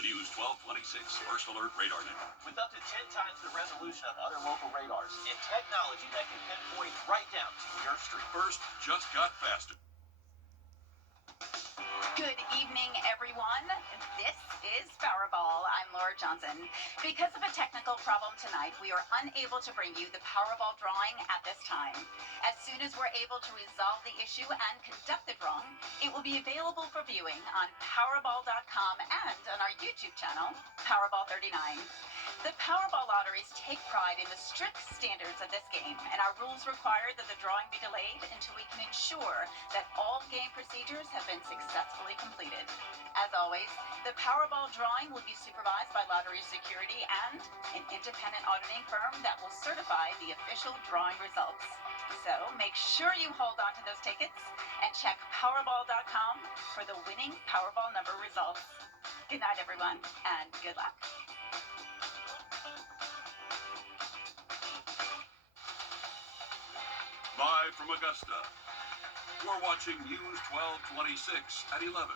The News 1226 First Alert Radar Net. With up to 10 times the resolution of other local radars and technology that can pinpoint right down to your street. First just got faster. Good evening, everyone. This is Powerball. I'm Laura Johnson. Because of a technical problem tonight, we are unable to bring you the Powerball drawing at this time. As soon as we're able to resolve the issue and conduct the drawing, it will be available for viewing on Powerball.com and on our YouTube channel, Powerball 39. The Powerball lotteries take pride in the strict standards of this game, and our rules require that the drawing be delayed until we can ensure that all game procedures have been successfully completed. As always, the Powerball drawing will be supervised by lottery security and an independent auditing firm that will certify the official drawing results. So make sure you hold on to those tickets and check Powerball.com for the winning Powerball number results. Good night, everyone, and good luck. Live from Augusta, you're watching News 1226 at 11.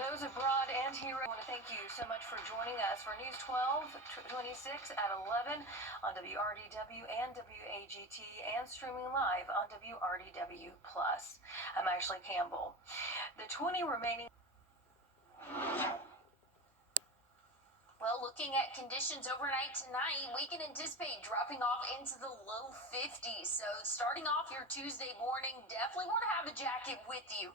Those abroad and here, I want to thank you so much for joining us for News 1226 at 11 on WRDW and WAGT and streaming live on WRDW+. I'm Ashley Campbell. The 20 remaining... Well, looking at conditions overnight tonight, we can anticipate dropping off into the low 50s. So starting off your Tuesday morning, definitely want to have a jacket with you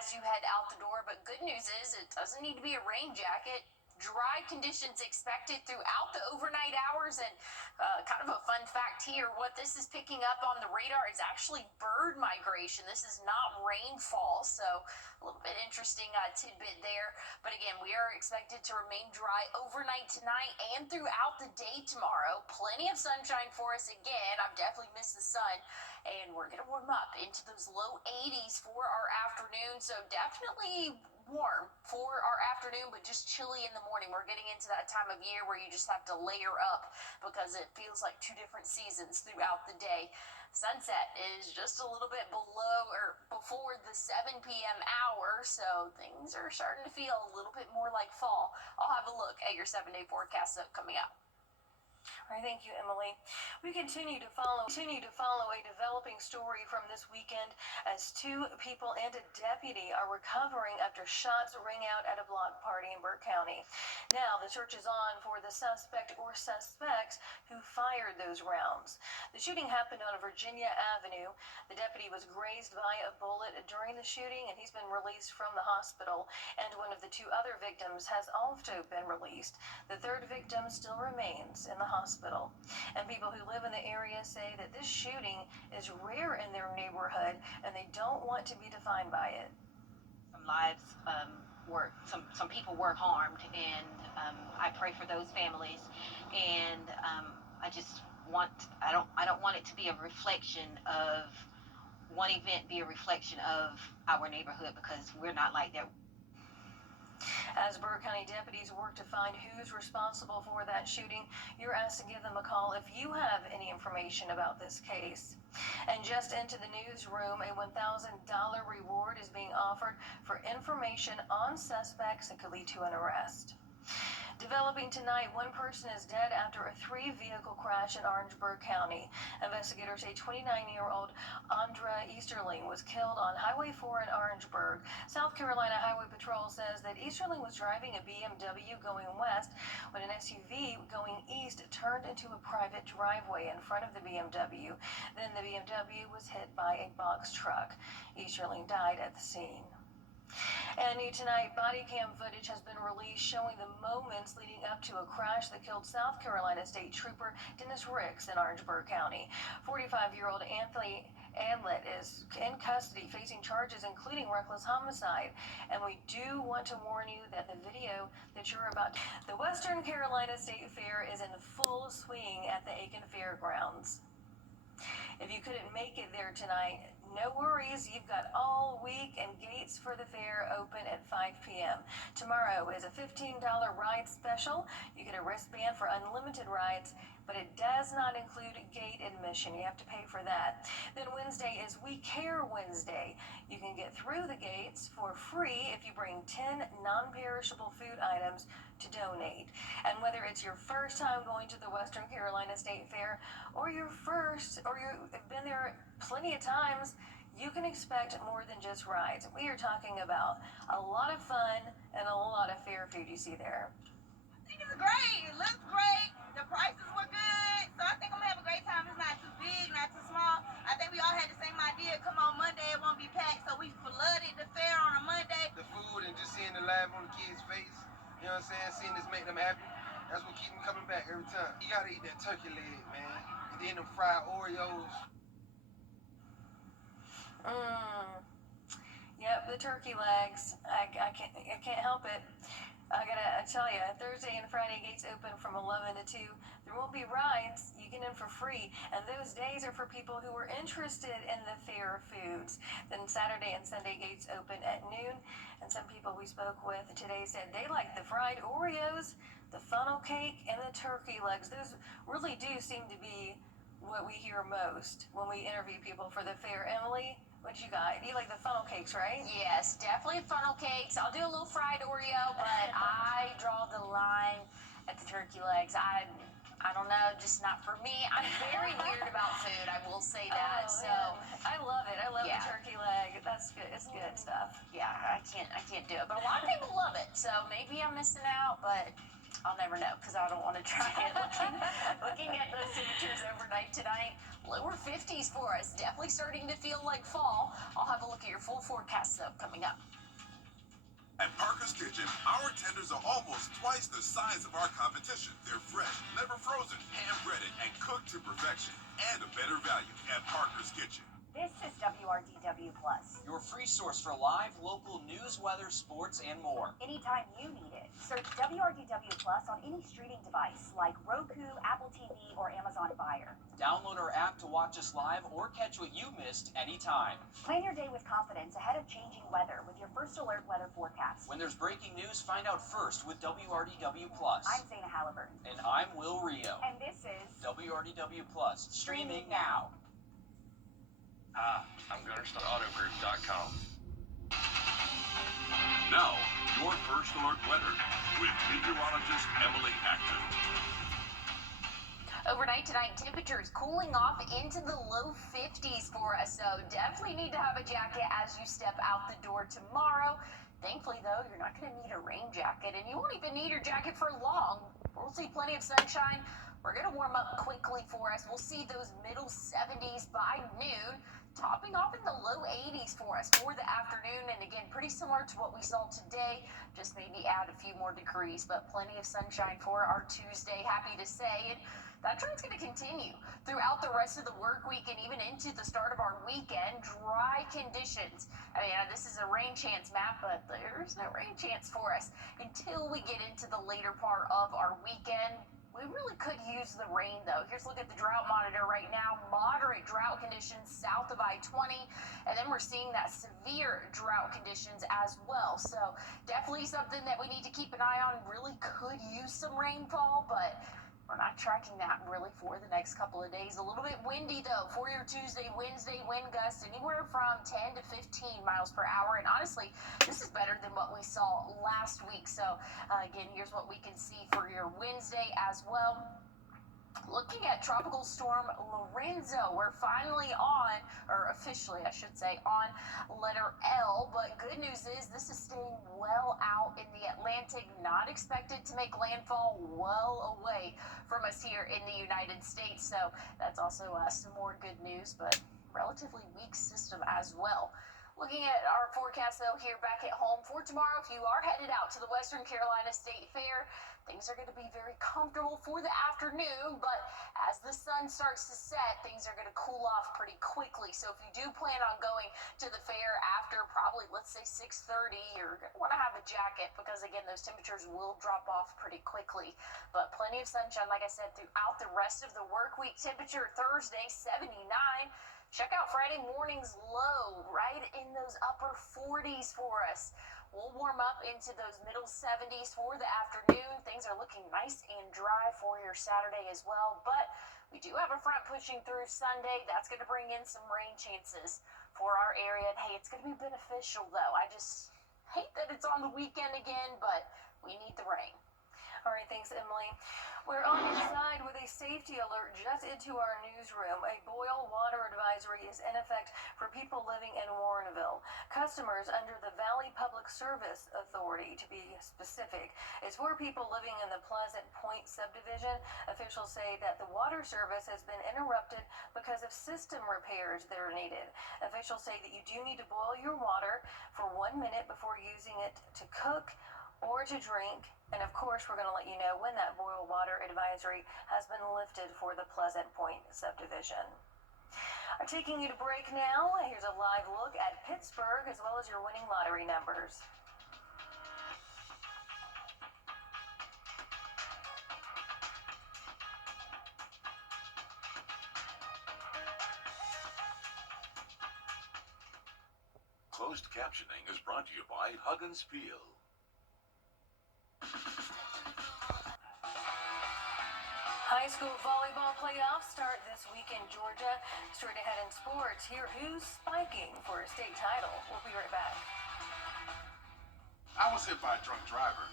as you head out the door. But good news is it doesn't need to be a rain jacket. Dry conditions expected throughout the overnight hours. And kind of a fun fact here, what this is picking up on the radar is actually bird migration. This is not rainfall, so a little bit interesting tidbit there. But again, we are expected to remain dry overnight tonight and throughout the day tomorrow. Plenty of sunshine for us again. I've definitely missed the sun. And we're going to warm up into those low 80s for our afternoon. So definitely warm for our afternoon, but just chilly in the morning. We're getting into that time of year where you just have to layer up because it feels like two different seasons throughout the day. Sunset is just a little bit below or before the 7 p.m. hour, so things are starting to feel a little bit more like fall. I'll have a look at your 7-day forecast coming up. All right, thank you, Emily. We continue to follow a developing story from this weekend as 2 people and a deputy are recovering after shots ring out at a block party in Burke County. Now, the search is on for the suspect or suspects who fired those rounds. The shooting happened on Virginia Avenue. The deputy was grazed by a bullet during the shooting, and he's been released from the hospital. And one of the 2 other victims has also been released. The 3rd victim still remains in the hospital. And people who live in the area say that this shooting is rare in their neighborhood and they don't want to be defined by it. Some lives some people were harmed, and I pray for those families. And I don't want it to be a reflection of one event, be a reflection of our neighborhood, because we're not like that. As Burke County deputies work to find who's responsible for that shooting, you're asked to give them a call if you have any information about this case. And just into the newsroom, a $1,000 reward is being offered for information on suspects that could lead to an arrest. Developing tonight, 1 person is dead after a 3-vehicle crash in Orangeburg County. Investigators say 29-year-old Andra Easterling was killed on Highway 4 in Orangeburg. South Carolina Highway Patrol says that Easterling was driving a BMW going west when an SUV going east turned into a private driveway in front of the BMW. Then the BMW was hit by a box truck. Easterling died at the scene. And new tonight, body cam footage has been released showing the moments leading up to a crash that killed South Carolina State Trooper Dennis Ricks in Orangeburg County. 45-year-old Anthony Adlet is in custody facing charges including reckless homicide. And we do want to warn you that the video that you're about to... The Western Carolina State Fair is in full swing at the Aiken Fairgrounds. If you couldn't make it there tonight, no worries, you've got all week, and gates for the fair open at 5 p.m. Tomorrow is a $15 ride special. You get a wristband for unlimited rides, but it does not include gate admission. You have to pay for that. Then Wednesday is We Care Wednesday. You can get through the gates for free if you bring bring 10 non-perishable food items to donate. And whether it's your first time going to the Western Carolina State Fair or you've been there plenty of times, you can expect more than just rides. We are talking about a lot of fun and a lot of fair food you see there. I think it's great. It looks great. The prices were good. So I think I'm going to have a great time. It's not too big, not too small. I think we all had the same idea. Come on Monday, it won't be packed. So we flooded the fair on a Monday. The food and just seeing the laugh on the kids' face, you know what I'm saying? Seeing this make them happy. That's what keeps them coming back every time. You got to eat that turkey leg, man. And then them fried Oreos. Yep, the turkey legs. I can't help it. I tell you, Thursday and Friday gates open from 11 to 2. There won't be rides. You get in for free. And those days are for people who are interested in the fair foods. Then Saturday and Sunday gates open at noon. And some people we spoke with today said they like the fried Oreos, the funnel cake, and the turkey legs. Those really do seem to be what we hear most when we interview people for the fair. Emily, what you got? You like the funnel cakes, right? Yes, definitely funnel cakes. I'll do a little fried Oreo, but I draw the line at the turkey legs. I don't know, just not for me. I'm very weird about food, I will say that. Oh, so man. I love it. I love Yeah. the turkey leg. That's good. It's good stuff. yeah, I can't do it. But a lot of people love it. So maybe I'm missing out, but I'll never know because I don't want to try it. Looking at those temperatures overnight tonight, lower 50s for us. Definitely starting to feel like fall. I'll have a look at your full forecast though coming up. At Parker's Kitchen, our tenders are almost twice the size of our competition. They're fresh, never frozen, hand-breaded, and cooked to perfection. And a better value at Parker's Kitchen. This is WRDW Plus. Your free source for live, local news, weather, sports, and more. Anytime you need it, search WRDW Plus on any streaming device like Roku, Apple TV, or Amazon Fire. Download our app to watch us live or catch what you missed anytime. Plan your day with confidence ahead of changing weather with your First Alert weather forecast. When there's breaking news, find out first with WRDW Plus. I'm Zana Halliburton. And I'm Will Rio. And this is WRDW Plus, streaming now. Hi, I'm GunnersAutoGroup.com. Now, your First Alert weather with meteorologist Emily Acton. Overnight tonight, temperatures cooling off into the low 50s for us, so definitely need to have a jacket as you step out the door tomorrow. Thankfully, though, you're not going to need a rain jacket, and you won't even need your jacket for long. We'll see plenty of sunshine. We're going to warm up quickly for us. We'll see those middle 70s by noon, topping off in the low 80s for us for the afternoon. And again, pretty similar to what we saw today, just maybe add a few more degrees, but plenty of sunshine for our Tuesday. Happy to say it. That trend's going to continue throughout the rest of the work week and even into the start of our weekend. Dry conditions. I mean, this is a rain chance map, but there's no rain chance for us until we get into the later part of our weekend. We really could use the rain, though. Here's a look at the drought monitor right now. Moderate drought conditions south of I-20, and then we're seeing that severe drought conditions as well. So definitely something that we need to keep an eye on. Really could use some rainfall, but we're not tracking that really for the next couple of days. A little bit windy, though, for your Tuesday, Wednesday. Wind gusts anywhere from 10 to 15 miles per hour. And honestly, this is better than what we saw last week. So, again, here's what we can see for your Wednesday as well. Looking at Tropical Storm Lorenzo, we're finally on, or officially, I should say, on letter L. But good news is this is staying well out in the Atlantic, not expected to make landfall well away from us here in the United States. So that's also some more good news, but relatively weak system as well. Looking at our forecast, though, here back at home for tomorrow, if you are headed out to the Western Carolina State Fair, things are going to be very comfortable for the afternoon, but as the sun starts to set, things are going to cool off pretty quickly. So if you do plan on going to the fair after probably, let's say, 6:30, you're going to want to have a jacket because, again, those temperatures will drop off pretty quickly. But plenty of sunshine, like I said, throughout the rest of the work week. Temperature Thursday, 79. Check out Friday morning's low right in those upper 40s for us. We'll warm up into those middle 70s for the afternoon. Things are looking nice and dry for your Saturday as well. But we do have a front pushing through Sunday. That's going to bring in some rain chances for our area. And hey, it's going to be beneficial, though. I just Hate that it's on the weekend again, but we need the rain. All right, thanks, Emily. We're on your side with a safety alert just into our newsroom. A boil water advisory is in effect for people living in Warrenville. Customers under the Valley Public Service Authority, to be specific, is for people living in the Pleasant Point subdivision. Officials say that the water service has been interrupted because of system repairs that are needed. Officials say that you do need to boil your water for 1 minute before using it to cook or to drink. And of course, we're going to let you know when that boil water advisory has been lifted for the Pleasant Point subdivision. I'm taking you to break now. Here's a live look at Pittsburgh as well as your winning lottery numbers. Closed captioning is brought to you by Huggins Peel. High school volleyball playoffs start this week in Georgia. Straight ahead in sports, hear who's spiking for a state title. We'll be right back. I was hit by a drunk driver.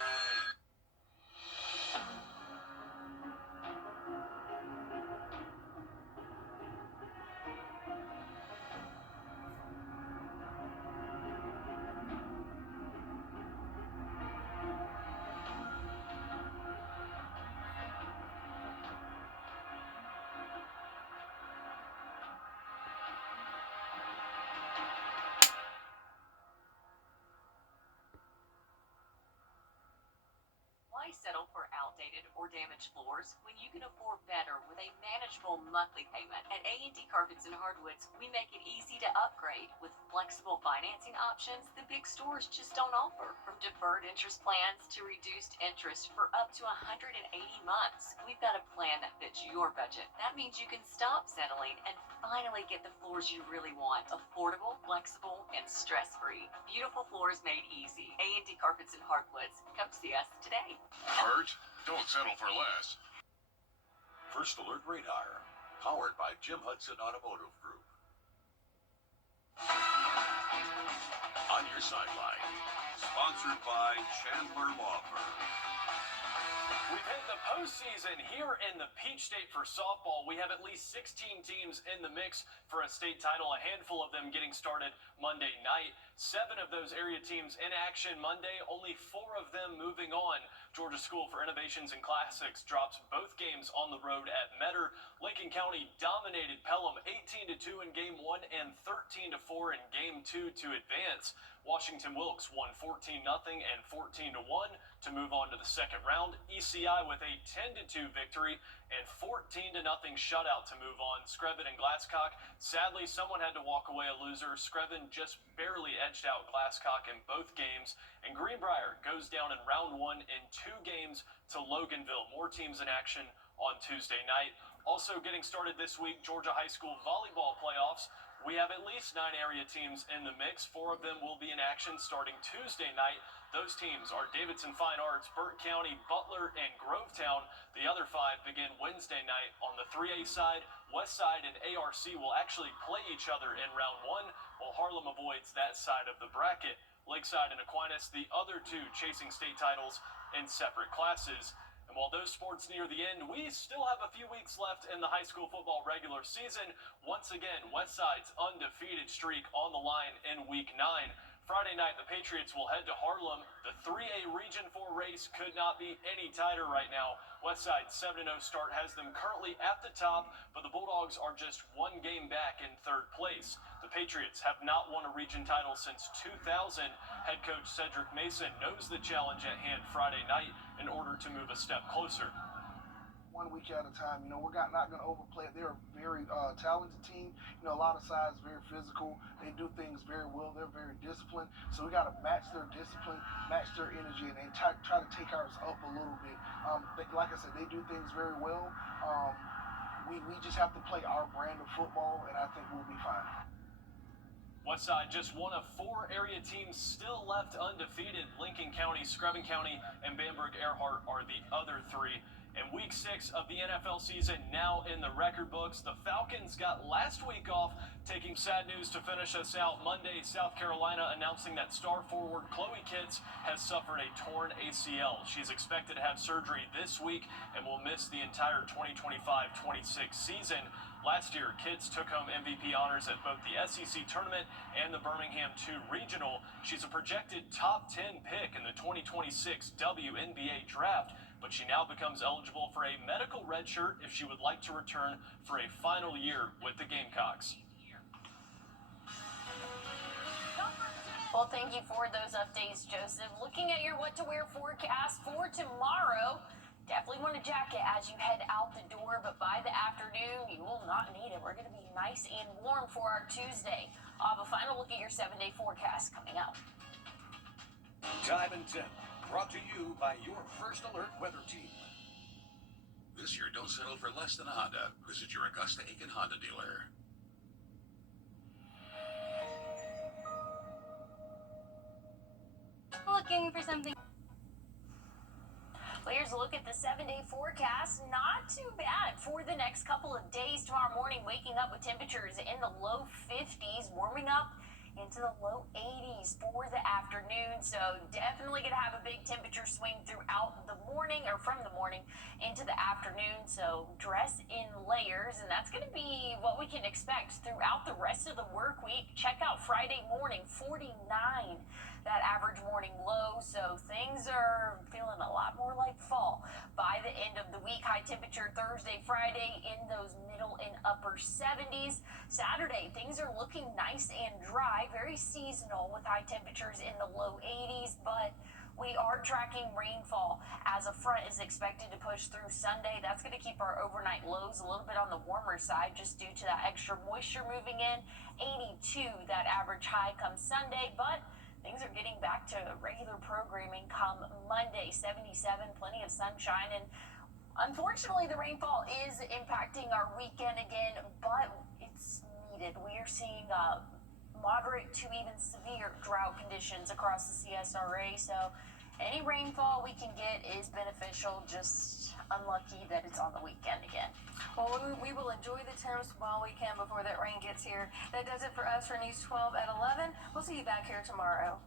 Why settle for outdated or damaged floors when you can afford better with a manageable monthly payment? At A&D Carpets and Hardwoods, we make it easy to upgrade with flexible financing options the big stores just don't offer. From deferred interest plans to reduced interest for up to 180 months, we've got a plan that fits your budget. That means you can stop settling and finally get the floors you really want. Affordable, flexible, and stress-free. Beautiful floors made easy. A&D Carpets and Hardwoods. Come see us today. Hurt? Don't settle for less. First Alert Radar, powered by Jim Hudson Automotive Group. On your sideline, sponsored by Chandler Law Firm. We've hit the postseason here in the Peach State for softball. We have at least 16 teams in the mix for a state title, a handful of them getting started Monday night. 7 of those area teams in action Monday, only 4 of them moving on. Georgia School for Innovations and Classics drops both games on the road at Metter. Lincoln County dominated Pelham 18-2 in Game 1 and 13-4 in Game 2 to advance. Washington Wilkes won 14-0 and 14-1 to move on to the second round. ECI with a 10-2 victory and 14-0 shutout to move on. Screven and Glasscock, sadly someone had to walk away a loser. Screven just barely edged out Glasscock in both games, and Greenbrier goes down in round 1 in 2 games to Loganville. More teams in action on Tuesday night. Also getting started this week, Georgia High School volleyball playoffs. We have at least 9 area teams in the mix. 4 of them will be in action starting Tuesday night. Those teams are Davidson Fine Arts, Burke County, Butler, and Grovetown. The other 5 begin Wednesday night. On the 3A side, Westside and ARC will actually play each other in round 1, while Harlem avoids that side of the bracket. Lakeside and Aquinas, the other 2 chasing state titles in separate classes. And while those sports near the end, we still have a few weeks left in the high school football regular season. Once again, Westside's undefeated streak on the line in Week 9. Friday night, the Patriots will head to Harlem. The 3A Region 4 race could not be any tighter right now. Westside's 7-0 start has them currently at the top, but the Bulldogs are just 1 game back in 3rd place. The Patriots have not won a region title since 2000. Head coach Cedric Mason knows the challenge at hand Friday night in order to move a step closer. 1 week at a time. We're not going to overplay it. They're a very talented team. A lot of size, very physical. They do things very well. They're very disciplined. So we got to match their discipline, match their energy, and then try to take ours up a little bit. Like I said, they do things very well. We just have to play our brand of football, and I think we'll be fine. Westside just one of 4 area teams still left undefeated. Lincoln County, Screven County, and Bamberg Earhart are the other 3. And week 6 of the NFL season now in the record books. The Falcons got last week off, taking sad news to finish us out. Monday, South Carolina announcing that star forward Chloe Kitts has suffered a torn ACL. She's expected to have surgery this week and will miss the entire 2025-26 season. Last year, Kitts took home MVP honors at both the SEC tournament and the Birmingham 2 regional. She's a projected top 10 pick in the 2026 WNBA draft, but she now becomes eligible for a medical redshirt if she would like to return for a final year with the Gamecocks. Well, thank you for those updates, Joseph. Looking at your what to wear forecast for tomorrow, definitely want a jacket as you head out the door, but by the afternoon, you will not need it. We're going to be nice and warm for our Tuesday. I'll have a final look at your 7-day forecast coming up. Time and Temp, brought to you by your First Alert weather team. This year, don't settle for less than a Honda. Visit your Augusta Aiken Honda dealer. Looking for something. Well, here's a look at the 7-day forecast. Not too bad for the next couple of days. Tomorrow morning, waking up with temperatures in the low 50s, warming up into the low 80s for the afternoon. So definitely going to have a big temperature swing throughout the morning, or from the morning into the afternoon. So dress in layers, and that's going to be what we can expect throughout the rest of the work week. Check out Friday morning, 49, that average morning low. So things are feeling a lot more like fall by the end of the week. High temperature Thursday, Friday in those middle and upper 70s. Saturday, things are looking nice and dry, very seasonal with high temperatures in the low 80s, but we are tracking rainfall as a front is expected to push through Sunday. That's going to keep our overnight lows a little bit on the warmer side just due to that extra moisture moving in. 82, that average high comes Sunday, but things are getting back to regular programming come Monday. 77, plenty of sunshine, and unfortunately the rainfall is impacting our weekend again, but it's needed. We are seeing moderate to even severe drought conditions across the CSRA, so any rainfall we can get is beneficial, just unlucky that it's on the weekend again. Well, we will enjoy the temps while we can before that rain gets here. That does it for us for News 12 at 11. We'll see you back here tomorrow.